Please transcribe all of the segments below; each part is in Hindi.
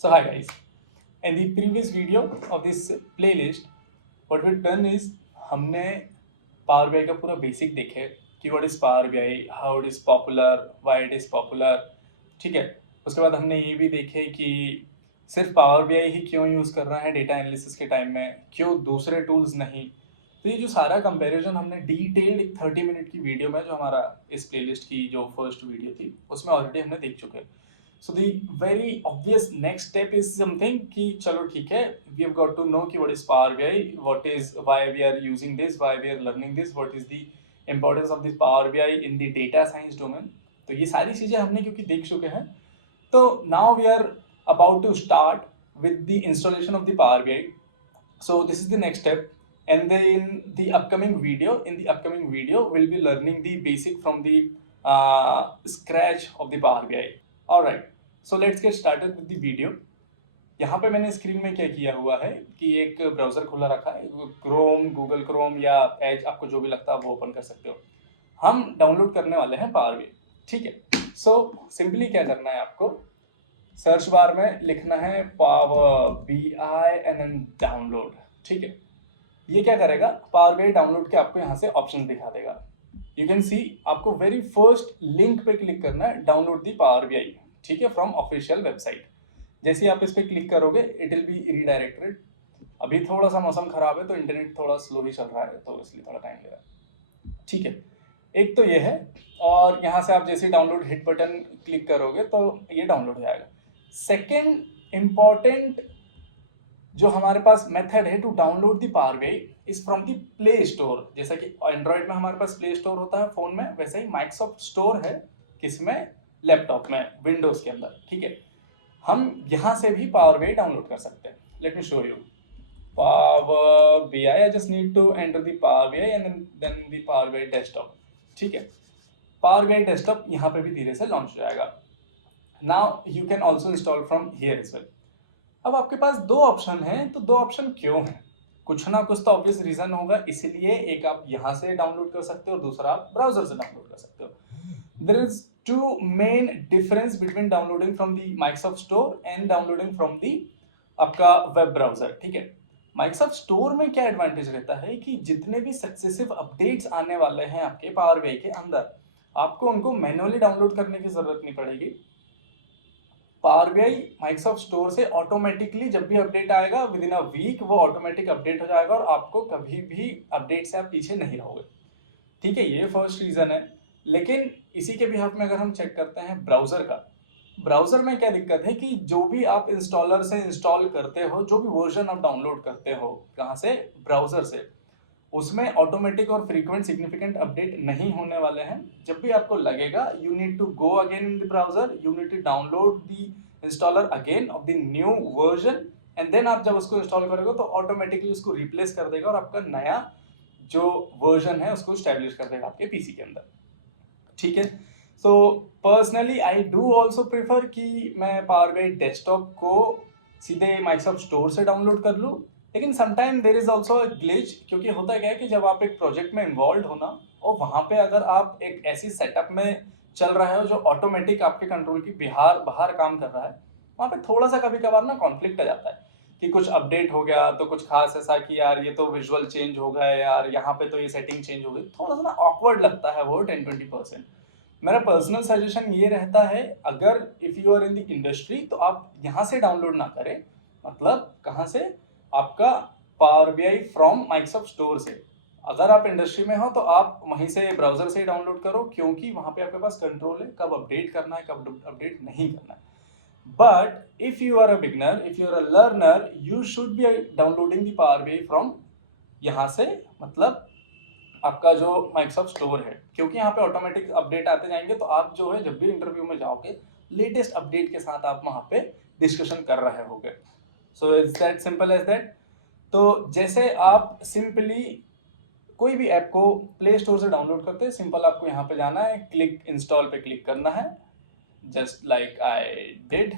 So hi guys, in the previous video of this playlist, what we've done is हमने Power BI का पूरा बेसिक देखे कि what is Power BI, how it is popular, why it is popular, ठीक है। उसके बाद हमने ये भी देखे कि सिर्फ Power BI ही क्यों यूज़ कर रहा है डेटा एनालिसिस के टाइम में, क्यों दूसरे टूल्स नहीं। तो ये जो सारा कंपैरिजन हमने डिटेल्ड एक 30 मिनट की वीडियो में, जो हमारा इस प्लेलिस्ट की जो फर्स्ट वीडियो थी उसमें ऑलरेडी हमने देख चुके हैं। So the very obvious next step is something कि चलो ठीक है, we have got to know कि what is Power BI, what is, why we are using this, why we are learning this, what is the importance of this Power BI in the data science domain। तो ये सारी चीज़ें हमने क्योंकि देख चुके हैं, तो now we are about to start with the installation of the Power BI। So this is the next step, and then in the upcoming video we'll be learning the basic from the scratch of the Power BI। Alright, so let's get started with the video। यहाँ पे मैंने स्क्रीन में क्या किया हुआ है कि एक ब्राउजर खुला रखा है, क्रोम, गूगल क्रोम या एज, आपको जो भी लगता है वो ओपन कर सकते हो। हम डाउनलोड करने वाले हैं पावर BI, ठीक है। सो सिंपली क्या करना है, आपको सर्च बार में लिखना है power BI and then download, ठीक है। ये क्या करेगा, पावर BI डाउनलोड के आपको यहाँ से ऑप्शन दिखा देगा। यू कैन सी, आपको वेरी फर्स्ट लिंक पे क्लिक करना है, डाउनलोड दी पावर BI, ठीक है, फ्रॉम ऑफिशियल वेबसाइट। जैसे ही आप इस पे क्लिक करोगे इट विल बी रीडायरेक्टेड। अभी थोड़ा सा मौसम खराब है तो इंटरनेट थोड़ा स्लो ही चल रहा है, तो इसलिए थोड़ा टाइम ले रहा है, ठीक है। एक तो ये है, और यहाँ से आप जैसे ही डाउनलोड हिट बटन क्लिक करोगे तो ये डाउनलोड हो जाएगा। सेकेंड इम्पॉर्टेंट जो हमारे पास मेथड है to download the power BI is from the play store. जैसा कि एंड्रॉइड में हमारे पास प्ले स्टोर होता है फोन में, वैसे ही माइक्रोसॉफ्ट स्टोर है किसमें, लैपटॉप में, विंडोज के अंदर, ठीक है। हम यहाँ से भी पावर BI डाउनलोड कर सकते हैं। Let me show you power BI। I just need to enter the power BI and then the power BI desktop, ठीक है। पावर BI डेस्कटॉप यहाँ पे भी धीरे से लॉन्च हो जाएगा। Now you can also install from here as well. अब आपके पास दो ऑप्शन हैं, तो दो ऑप्शन क्यों हैं, कुछ ना कुछ तो ऑब्वियस रीजन होगा, इसलिए एक आप यहाँ से डाउनलोड कर सकते हो, दूसरा आप ब्राउजर से डाउनलोड कर सकते हो। There is two main difference between downloading from the Microsoft store and downloading from the आपका वेब ब्राउजर, ठीक है। माइक्रोसॉफ्ट स्टोर में क्या एडवांटेज रहता है कि जितने भी सक्सेसिव अपडेट्स आने वाले हैं आपके पावर BI के अंदर, आपको उनको मैन्युअली डाउनलोड करने की जरूरत नहीं पड़ेगी। पावर BI माइक्रोसॉफ्ट स्टोर से ऑटोमेटिकली जब भी अपडेट आएगा विद इन अ वीक वो ऑटोमेटिक अपडेट हो जाएगा और आपको कभी भी अपडेट से आप पीछे नहीं रहोगे, ठीक है। ये फर्स्ट रीजन है। लेकिन इसी के बिहाफ में अगर हम चेक करते हैं ब्राउजर का, ब्राउजर में क्या दिक्कत है कि जो भी आप इंस्टॉलर से इंस्टॉल करते हो, जो भी वर्जन आप डाउनलोड करते हो, कहाँ से, ब्राउजर से, उसमें ऑटोमेटिक और फ्रीक्वेंट सिग्निफिकेंट अपडेट नहीं होने वाले हैं। जब भी आपको लगेगा you need to go again in the browser, you need to download the installer again of the new version, and then आप जब उसको इंस्टॉल करोगे तो ऑटोमेटिकली उसको रिप्लेस कर देगा और आपका नया जो वर्जन है उसको स्टैब्लिश कर देगा आपके पीसी के अंदर, ठीक है। So personally I do also prefer कि मैं पावर BI डेस्कटॉप को सीधे माइक्रोसॉफ्ट स्टोर से डाउनलोड कर लूँ। लेकिन sometime there is also glitch, क्योंकि होता क्या है कि जब आप एक प्रोजेक्ट में इन्वॉल्व हो ना, और वहाँ पे अगर आप एक ऐसी सेटअप में चल रहे हो जो ऑटोमेटिक आपके कंट्रोल की बाहर काम कर रहा है, वहाँ पे थोड़ा सा कभी कभार ना कॉन्फ्लिक्ट आ जाता है कि कुछ अपडेट हो गया तो कुछ खास ऐसा कि यार ये तो विजुअल चेंज हो गया, यार यहाँ पे तो ये सेटिंग चेंज हो गई, थोड़ा सा ना ऑकवर्ड लगता है वो 10-20%। मेरा पर्सनल सजेशन ये रहता है, अगर if you are in the industry तो आप यहाँ से डाउनलोड ना करें। मतलब कहाँ से, आपका power BI from Microsoft store से। अगर आप इंडस्ट्री में हो तो आप वहीं से ब्राउजर से डाउनलोड करो, क्योंकि वहाँ पे आपके पास कंट्रोल है कब अपडेट करना है, कब अपडेट नहीं करना है। But if you are a beginner, if you are a learner, you should be downloading the power BI from यहाँ से, मतलब आपका जो माइक्रोसॉफ्ट स्टोर है, क्योंकि यहाँ पे ऑटोमेटिक अपडेट आते जाएंगे, तो आप जो है जब भी इंटरव्यू में जाओगे लेटेस्ट अपडेट के साथ आप वहाँ पे डिस्कशन कर रहे होगे। So is that simple as that. तो जैसे आप सिंपली कोई भी ऐप को प्ले स्टोर से डाउनलोड करते हैं, सिंपल आपको यहाँ पे जाना है, क्लिक इंस्टॉल पे क्लिक करना है, just like I did.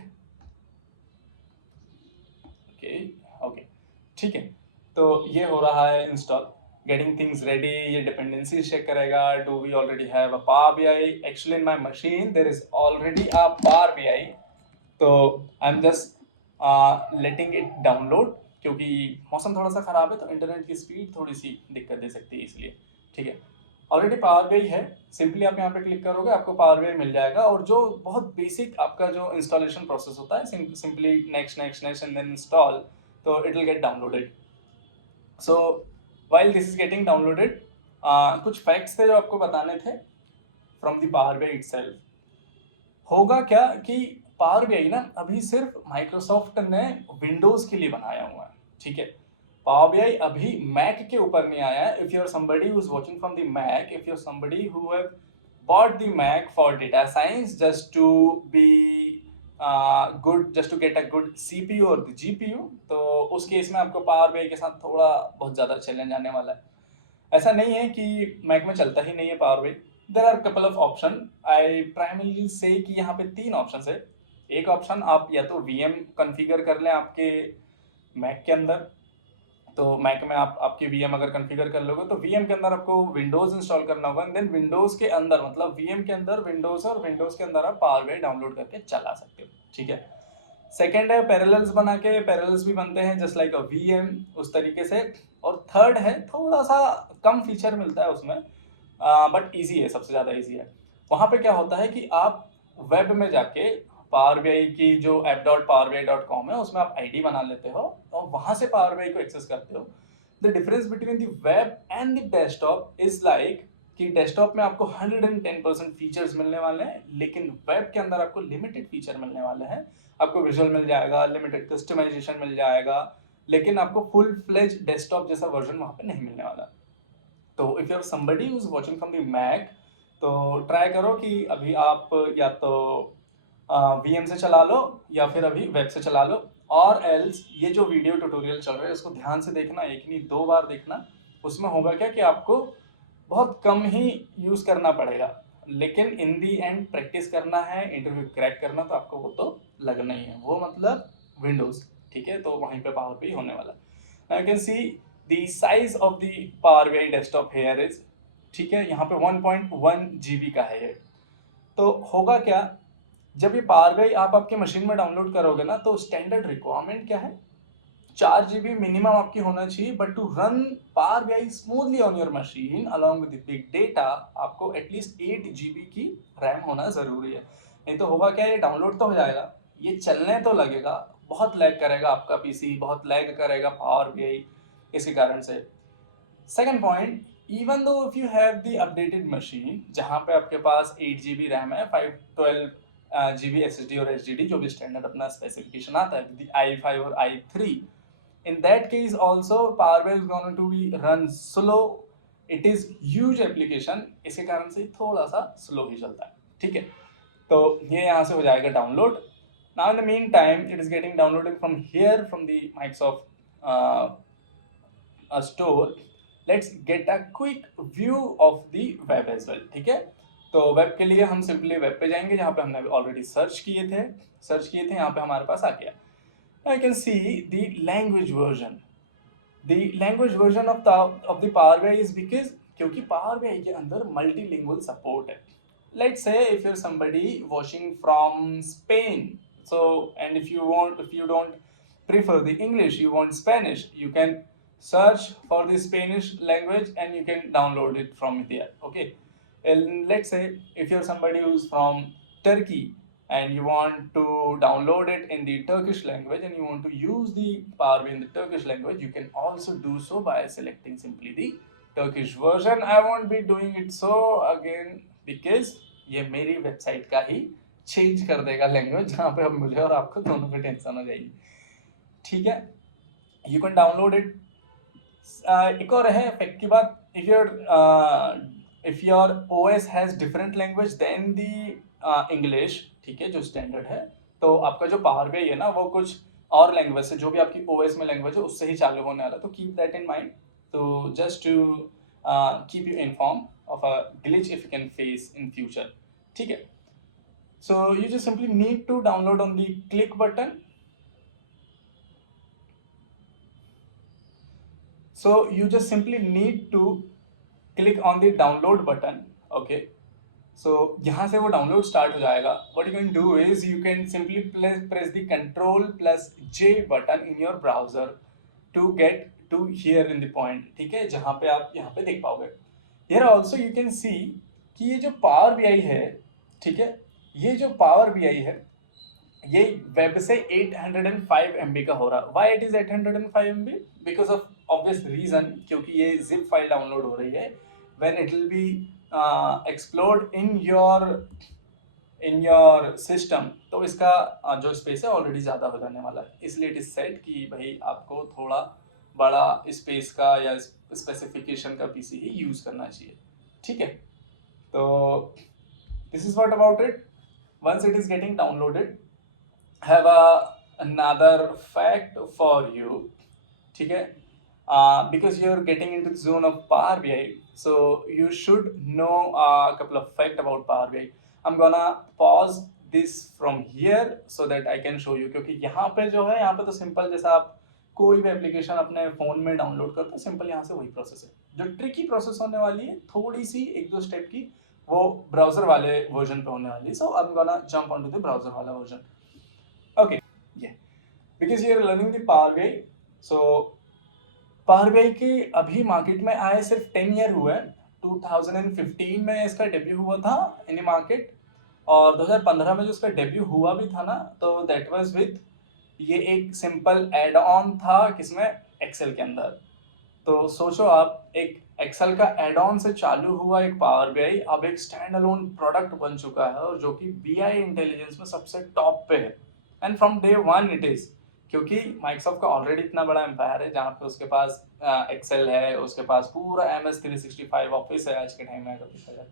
Okay, ठीक है। तो ये हो रहा है इंस्टॉल, गेटिंग थिंग्स रेडी, ये डिपेंडेंसी चेक करेगा, do we already have a power BI। Actually in my machine there is already a power BI, तो I am just letting it download, क्योंकि मौसम थोड़ा सा ख़राब है तो इंटरनेट की स्पीड थोड़ी सी दिक्कत दे सकती है इसलिए। ठीक है, ऑलरेडी पावर बीआई है, सिंपली आप यहाँ पे क्लिक करोगे आपको पावर बीआई मिल जाएगा। और जो बहुत बेसिक आपका जो इंस्टॉलेशन प्रोसेस होता है, simply next next next and then install, तो it will get downloaded. So while this is getting downloaded, कुछ फैक्ट्स थे जो आपको बताने थे from the power BI itself. होगा क्या कि पावर बीआई ना अभी सिर्फ माइक्रोसॉफ्ट ने विंडोज के लिए बनाया हुआ है। ठीक है, पावर बीआई अभी मैक के ऊपर नहीं आया है। If you are somebody who is watching from the Mac, if you are somebody who have bought the Mac for data science just to be good, just to get a good CPU or the GPU, तो उस केस में आपको पावर बीआई के साथ थोड़ा बहुत ज़्यादा चैलेंज आने वाला है। ऐसा नहीं है कि मैक में चलता ही नहीं है power BI, there are couple of option. I primarily say कि यहाँ पे 3 ऑप्शन है। एक ऑप्शन, आप या तो VM कॉन्फ़िगर कर लें आपके मैक के अंदर, तो मैक में आप आपकी VM अगर कॉन्फ़िगर कर लोगे तो VM के अंदर आपको विंडोज इंस्टॉल करना होगा, एंड देन विंडोज के अंदर, मतलब VM के अंदर विंडोज है और विंडोज के अंदर आप पावर बीआई डाउनलोड करके चला सकते हो। ठीक है, सेकेंड है पैरेलल्स बना के, पैरेलल्स भी बनते हैं जस्ट लाइक अ VM, उस तरीके से। और थर्ड है, थोड़ा सा कम फीचर मिलता है उसमें, बट ईजी है, सबसे ज़्यादा ईजी है। वहाँ पे क्या होता है कि आप वेब में जाके पावर बीआई की जो app.powerbi.com है उसमें आप आईडी बना लेते हो और वहाँ से पावर बीआई को एक्सेस करते हो। The difference between the web and the desktop is like कि डेस्कटॉप में आपको 110% फीचर्स मिलने वाले हैं, लेकिन वेब के अंदर आपको लिमिटेड फीचर मिलने वाले हैं। आपको विजुअल मिल जाएगा, लिमिटेड कस्टमाइजेशन मिल जाएगा, लेकिन आपको फुल फ्लेज डेस्कटॉप जैसा वर्जन वहाँ पे नहीं मिलने वाला। तो if you are somebody who is watching from the Mac, तो ट्राई करो कि अभी आप या तो VM से चला लो या फिर अभी वेब से चला लो, और एल्स ये जो वीडियो ट्यूटोरियल चल रहा है इसको ध्यान से देखना, एक नहीं 2 बार देखना। उसमें होगा क्या कि आपको बहुत कम ही यूज़ करना पड़ेगा, लेकिन इन दी एंड प्रैक्टिस करना है, इंटरव्यू क्रैक करना, तो आपको वो तो लगना ही है, वो मतलब विंडोज़। ठीक है, तो वहीं पे पावर भी होने वाला। Now you can see the size of the power BI desktop here is, ठीक है, यहाँ पे 1.1 GB का है ये। तो होगा क्या, जब ये पावर बीआई आप आपके मशीन में डाउनलोड करोगे ना, तो स्टैंडर्ड रिक्वायरमेंट क्या है, 4 GB मिनिमम आपकी होना चाहिए, but to run power BI smoothly on your machine along with big data आपको एटलीस्ट 8 GB की रैम होना ज़रूरी है। नहीं तो होगा क्या, ये डाउनलोड तो हो जाएगा, ये चलने तो लगेगा, बहुत लैग करेगा आपका PC, बहुत लैग करेगा पावर बीआई, इसी कारण से। Second point, even though if you have the updated machine जहाँ पे आपके पास 8 GB रैम है, 512 GB SSD और HDD जो भी स्टैंडर्ड अपना स्पेसिफिकेशन आता है, i5 और i3, in that case also power BI is going to be run slow, it is huge application, इसके कारण से थोड़ा सा स्लो ही चलता है। ठीक है, तो ये यहाँ से हो जाएगा download. Now in the meantime it is getting downloaded from here, from the Microsoft store. Let's get a quick view of the web as well। ठीक है, तो वेब के लिए हम सिंपली वेब पे जाएंगे जहाँ पे हमने ऑलरेडी सर्च किए थे, यहाँ पे हमारे पास आ गया। Now you can see the language version. The language version of the Power BI is because क्योंकि Power BI के अंदर multilingual support है। Let's say if you're somebody watching from Spain, so and if you don't prefer the English, you want Spanish, you can search for the Spanish language and you can download it from there. Okay, and let's say if you're somebody who's from Turkey and you want to download it in the Turkish language and you want to use the Power BI in the Turkish language, you can also do so by selecting simply the Turkish version. I won't be doing it so again because ये मेरी वेबसाइट का ही चेंज कर देगा लैंग्वेज, जहाँ पे अब मुझे और आपको दोनों पे टेंशन हो जाएगी। ठीक है, यू कैन डाउनलोड इट। एक और है फैक्ट की बात, if your OS has different language then the English, ठीक है, जो स्टैंडर्ड है, तो आपका जो पावर बीआई है ना वो कुछ और लैंग्वेज से, जो भी आपकी OS में लैंग्वेज है उससे ही चालू होने वाला है, तो कीप दैट इन माइंड। तो just to keep you inform of a glitch if you can face in future. ठीक है, so you just simply need to download on the click button. So you just simply need to click on the download button. Okay, so यहाँ से वो डाउनलोड स्टार्ट हो जाएगा. What you can do is you can simply press the Ctrl+J button in your browser to get to here in the point. ठीक है, जहाँ पे आप यहाँ पे देख पाओगे. Here also you can see कि ये जो पावर बीआई है, ठीक है, ये जो पावर बीआई है ये वेब से 805 MB का हो रहा है. Why it is 805 MB? Because of obvious reason, क्योंकि ये जिप फाइल डाउनलोड हो रही है. When it will be explored in your system, तो इसका जो स्पेस है ऑलरेडी ज़्यादा हो जाने वाला है. इसलिए इट इज सेट कि भाई आपको थोड़ा बड़ा स्पेस का या स्पेसिफिकेशन का पीसी ही यूज़ करना चाहिए. ठीक है, तो this is what about it. Once it is getting downloaded, have another fact for you. ठीक है, because you're getting into the zone of Power BI, so you should know a couple of facts about Power BI. I'm gonna pause this from here so that I can show you, क्योंकि यहाँ पे जो है, यहाँ पे तो सिंपल, जैसा आप कोई भी एप्लीकेशन अपने फ़ोन में डाउनलोड करते हो, सिंपल यहाँ से वही प्रोसेस है. जो ट्रिकी प्रोसेस होने वाली है थोड़ी सी, एक दो स्टेप की, वो ब्राउज़र वाले वर्जन पे होने वाली है. सो I'm gonna jump onto the browser वाला version. Okay, yeah, because you are learning the Power BI. So Power BI के अभी मार्केट में आए सिर्फ 10 ईयर हुए. 2015 में इसका डेब्यू हुआ था इन मार्केट, और 2015 में जो इसका डेब्यू हुआ भी था ना, तो दैट वाज विथ, ये एक सिंपल एड ऑन था किसमें, एक्सेल के अंदर. तो सोचो आप, एक एक्सेल का एड ऑन से चालू हुआ एक पावर बीआई, अब एक स्टैंड अलोन प्रोडक्ट बन चुका है, और जो कि बीआई इंटेलिजेंस में सबसे टॉप पे है. And from day one it is, क्योंकि माइक्रोसॉफ्ट का ऑलरेडी इतना बड़ा एम्पायर है, जहाँ पे उसके पास एक्सेल है, उसके पास पूरा MS365 ऑफिस है आज के टाइम में अगर देखा जाए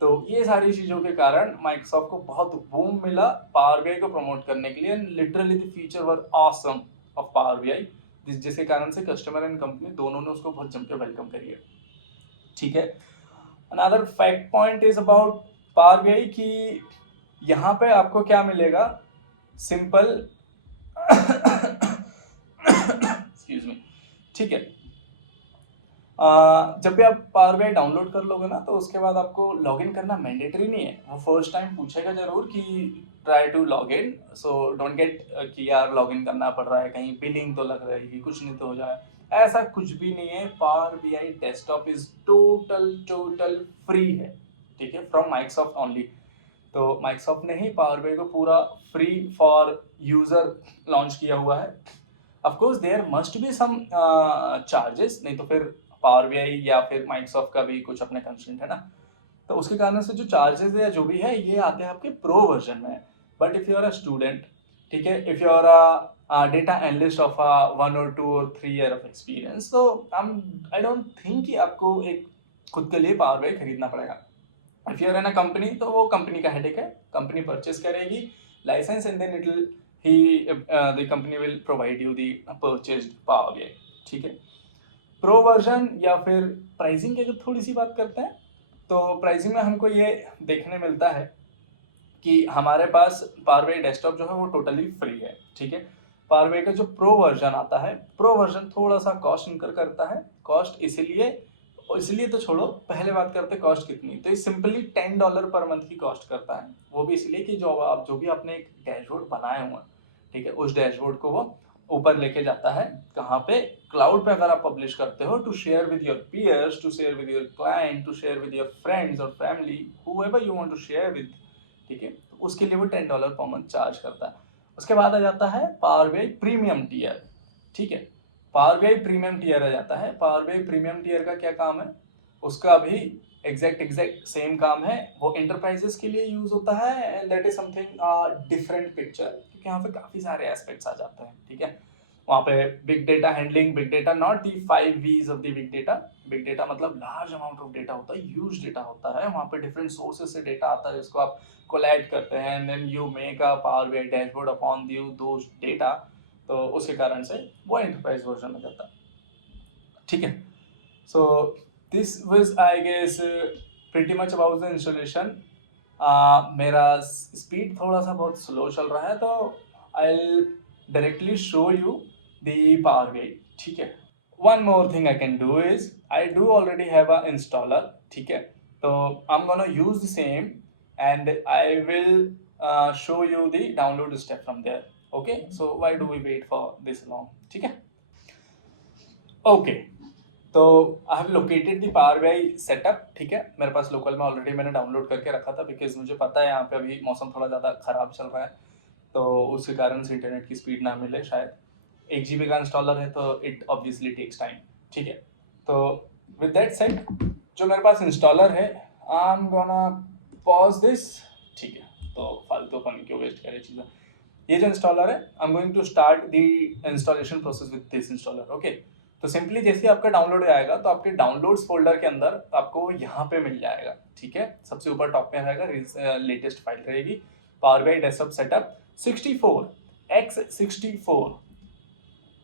तो ये सारी चीज़ों के कारण माइक्रोसॉफ्ट को बहुत बूम मिला पावर बीआई को प्रमोट करने के लिए. And literally the feature were awesome of power BI, जिसके कारण से कस्टमर एंड कंपनी दोनों ने उसको बहुत जम के वेलकम करी है. ठीक है, another fact point is about power BI कि यहाँ पे आपको क्या मिलेगा, सिंपल एक्सक्यूज मी. ठीक है, जब भी आप पावर बीआई डाउनलोड कर लोगे ना, तो उसके बाद आपको लॉगिन करना मैंडेटरी नहीं है. वो फर्स्ट टाइम पूछेगा जरूर कि try to log in, so don't get कि यार लॉगिन करना पड़ रहा है, कहीं बिलिंग तो लग रही है, कुछ नहीं तो हो जाए. ऐसा कुछ भी नहीं है. Power BI desktop is total free है. ठीक है, फ्रॉम माइक्रोसॉफ्ट ओनली. तो माइक्रोसॉफ्ट ने ही पावर बीआई को पूरा फ्री फॉर यूजर लॉन्च किया हुआ है. Of course there must be some charges, नहीं तो फिर पावर बीआई या फिर माइक्रोसॉफ्ट का भी कुछ अपने कंस्ट्रेंट है ना, तो उसके कारण से जो चार्जेस है या जो भी है, ये आते हैं आपके प्रो वर्जन में. But if you are a student, ठीक है, if you are a data analyst of 1 or 2 or 3 year of experience, तो आई डोंट थिंक कि आपको एक खुद के लिए पावर बीआई खरीदना पड़ेगा. If you are in a company, तो वो कंपनी का हेडेक है, कंपनी परचेज करेगी licence and then it will the company will provide you the purchased power BI. ठीक है, प्रो वर्जन या फिर प्राइसिंग की अगर थोड़ी सी बात करते हैं, तो प्राइसिंग में हमको ये देखने मिलता है कि हमारे पास पावर बीआई डेस्कटॉप जो है वो टोटली फ्री है. ठीक है, पावर बीआई का जो प्रो वर्जन आता है, प्रो वर्जन थोड़ा सा कॉस्ट इनकर करता है. कॉस्ट इसलिए तो छोड़ो, पहले बात करते हैं कॉस्ट कितनी. तो ये सिंपली $10 पर मंथ की कॉस्ट करता है. वो भी इसलिए कि जो भी आपने एक डैशबोर्ड बनाए हुए हैं, ठीक है, उस डैशबोर्ड को वो ऊपर लेके जाता है, कहाँ पे, क्लाउड पे अगर आप पब्लिश करते हो, to share with your peers, to share with your client, to share with your friends और family, whoever you want to share with. ठीक है, तो उसके लिए वो $10 पर मंथ चार्ज करता है. उसके बाद आ जाता है पावर बीआई प्रीमियम टीयर. ठीक है, पावर बीआई प्रीमियम टियर आ जाता है. पावर बीआई प्रीमियम टियर का क्या काम है, उसका भी एग्जैक्ट सेम काम है. वो एंटरप्राइजेस के लिए यूज होता है, and that is something different picture, क्योंकि यहाँ पे काफी सारे एस्पेक्ट्स आ जाते हैं. ठीक है, वहाँ पे big data handling, big data not the 5 V's of the big data. Big data मतलब लार्ज अमाउंट ऑफ डेटा होता है, ह्यूज डेटा होता है. वहाँ पे डिफरेंट सोर्सेज से डेटा आता है, जिसको आप कोलैट करते हैं, and then you make a power BI dashboard upon those data. तो उसके कारण से वो एंटरप्राइज वर्जन में जाता है. ठीक है, so this was I guess pretty much about the installation. मेरा स्पीड थोड़ा सा बहुत स्लो चल रहा है, तो I will directly show you the power BI. ठीक है, one more thing I can do is, I do already have a installer. ठीक है, तो I'm gonna use the same and I will show you the download step from there. Okay, so why do we wait for this long? ठीक है, ओके तो I have located the power BI setup. ठीक है, मेरे पास लोकल में ऑलरेडी मैंने डाउनलोड करके रखा था बिकॉज मुझे पता है यहाँ पे अभी मौसम थोड़ा ज़्यादा ख़राब चल रहा है, तो उसके कारण से इंटरनेट की स्पीड ना मिले शायद. 1 GB का इंस्टॉलर है तो इट ऑब्वियसली टेक्स टाइम. ठीक है, तो विद दैट सेड जो मेरे पास इंस्टॉलर है I am gonna pause this. ठीक है, तो फालतूपन क्यों वेस्ट करे चीज़ें. ये जो इंस्टॉलर है I am going to start the installation process with this installer. Okay, तो सिंपली जैसे आपका डाउनलोड आएगा तो आपके डाउनलोड्स फोल्डर के अंदर आपको यहाँ पे मिल जाएगा. ठीक है, सबसे ऊपर टॉप में रहेगा लेटेस्ट फाइल रहेगी power BI desktop setup 64x64.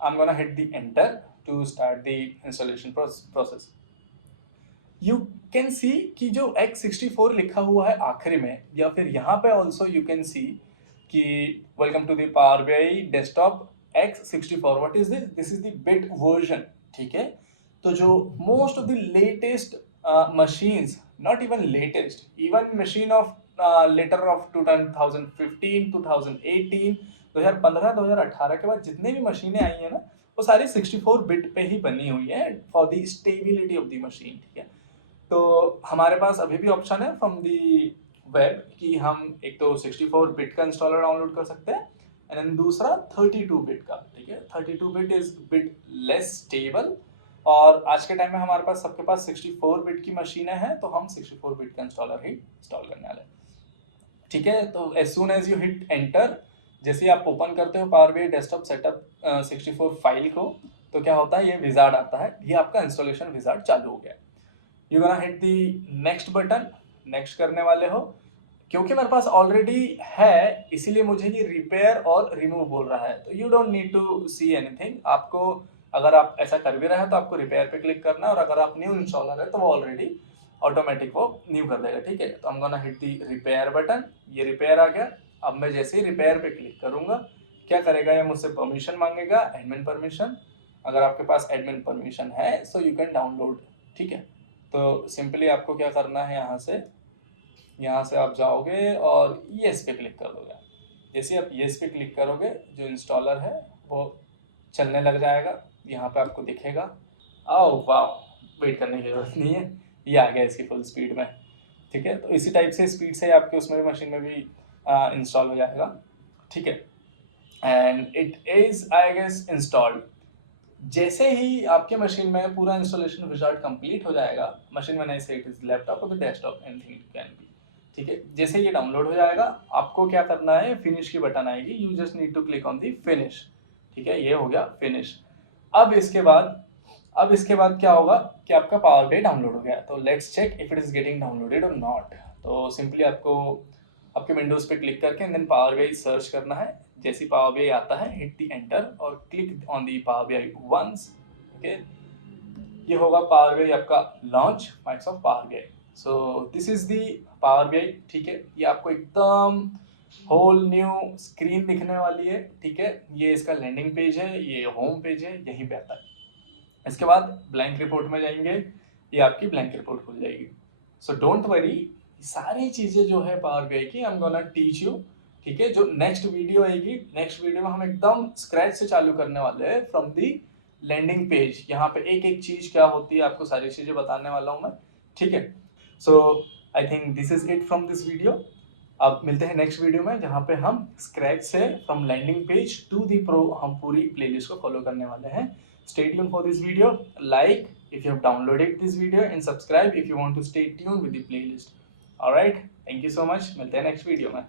I'm gonna hit the enter to start the installation process. You can see कि जो x64 लिखा हुआ है आखिरी में, या फिर यहाँ पे also you can see कि welcome to the Power BI desktop x64. What is this? This is the bit version. ठीक है, तो जो most of the latest machines, not even latest, even machine of later of 2015, 2018, 2015, 2018 के बाद जितने भी मशीनें आई हैं ना वो सारी 64 बिट पे ही बनी हुई है for the stability of the machine. ठीक है, तो हमारे पास अभी भी ऑप्शन है फ्रॉम द वेब कि हम एक तो 64 बिट का इंस्टॉलर डाउनलोड कर सकते हैं एंड देन दूसरा 32 बिट का. ठीक है, 32 bit is bit less stable, और आज के टाइम में हमारे पास सबके पास 64 बिट की मशीनें हैं तो हम 64 बिट का इंस्टॉलर ही इंस्टॉल करने वाले हैं. ठीक है, तो as soon as you hit enter, जैसे आप ओपन करते हो power BI desktop setup 64 file को, तो क्या होता है, ये विजार्ड आता है, ये आपका इंस्टॉलेशन विजार्ड चालू हो गया. You gonna hit the next button, next करने वाले हो. क्योंकि मेरे पास ऑलरेडी है इसीलिए मुझे ये रिपेयर और रिमूव बोल रहा है, तो you don't need to see anything. आपको अगर आप ऐसा कर भी रहे हैं तो आपको रिपेयर पे क्लिक करना है, और अगर आप न्यू इंस्टॉलर है तो वो ऑलरेडी ऑटोमेटिक वो न्यू कर देगा. ठीक है, तो हम gonna hit the repair button. ये रिपेयर आ गया. अब मैं जैसे ही रिपेयर पे क्लिक करूंगा क्या करेगा, ये मुझसे परमिशन मांगेगा, एडमिन परमिशन. अगर आपके पास एडमिन परमिशन है सो यू कैन डाउनलोड. ठीक है, तो सिंपली आपको क्या करना है, यहाँ से आप जाओगे और येस पे क्लिक कर दोगे. जैसे आप येस पे क्लिक करोगे जो इंस्टॉलर है वो चलने लग जाएगा. यहाँ पे आपको दिखेगा. ओह वाह, वेट करने की जरूरत नहीं है, ये आ गया इसकी फुल स्पीड में. ठीक है, तो इसी टाइप से स्पीड से आपके उसमें भी मशीन में भी इंस्टॉल हो जाएगा. ठीक है, and it is I guess installed. जैसे ही आपके मशीन में पूरा इंस्टॉलेशन विजार्ड कंप्लीट हो जाएगा, मशीन में नहीं से इट इज लैपटॉप और desktop anything it can be. ठीक है, जैसे ये डाउनलोड हो जाएगा आपको क्या करना है, फिनिश की बटन आएगी, you just need to click on the finish. ठीक है, ये हो गया फिनिश. अब इसके बाद क्या होगा कि आपका पावर BI डाउनलोड हो गया. तो let's check if it is getting downloaded or not. तो सिंपली आपको आपके विंडोज पे क्लिक करके देन पावर BI सर्च करना है. जैसे पावर BI आता है हिट दी एंटर और click on the power BI once. Okay, ये होगा पावर BI आपका launch Microsoft power BI. So this is the power BI. ठीक है, ये आपको एकदम होल न्यू स्क्रीन दिखने वाली है. ठीक है, ये इसका लैंडिंग पेज है, ये होम पेज है, यहीं पे आता है. इसके बाद ब्लैंक रिपोर्ट में जाएंगे, ये आपकी ब्लैंक रिपोर्ट खुल जाएगी. सो डोंट वरी, सारी चीज़ें जो है पावर BI की I am gonna teach you. ठीक है, जो नेक्स्ट वीडियो आएगी, नेक्स्ट वीडियो में हम एकदम स्क्रैच से चालू करने वाले हैं फ्रॉम दी लैंडिंग पेज. यहाँ पे एक एक चीज़ क्या होती है आपको सारी चीज़ें बताने वाला हूँ मैं. ठीक है, so I think this is it from this video. अब मिलते हैं नेक्स्ट वीडियो में जहाँ पे हम स्क्रैच से from landing page to the pro हम पूरी प्लेलिस्ट को फॉलो करने वाले हैं. Stay tuned for this video, like if you have downloaded this video and subscribe if you want to stay tuned with the playlist. Alright, thank you so much. मिलते हैं next video में.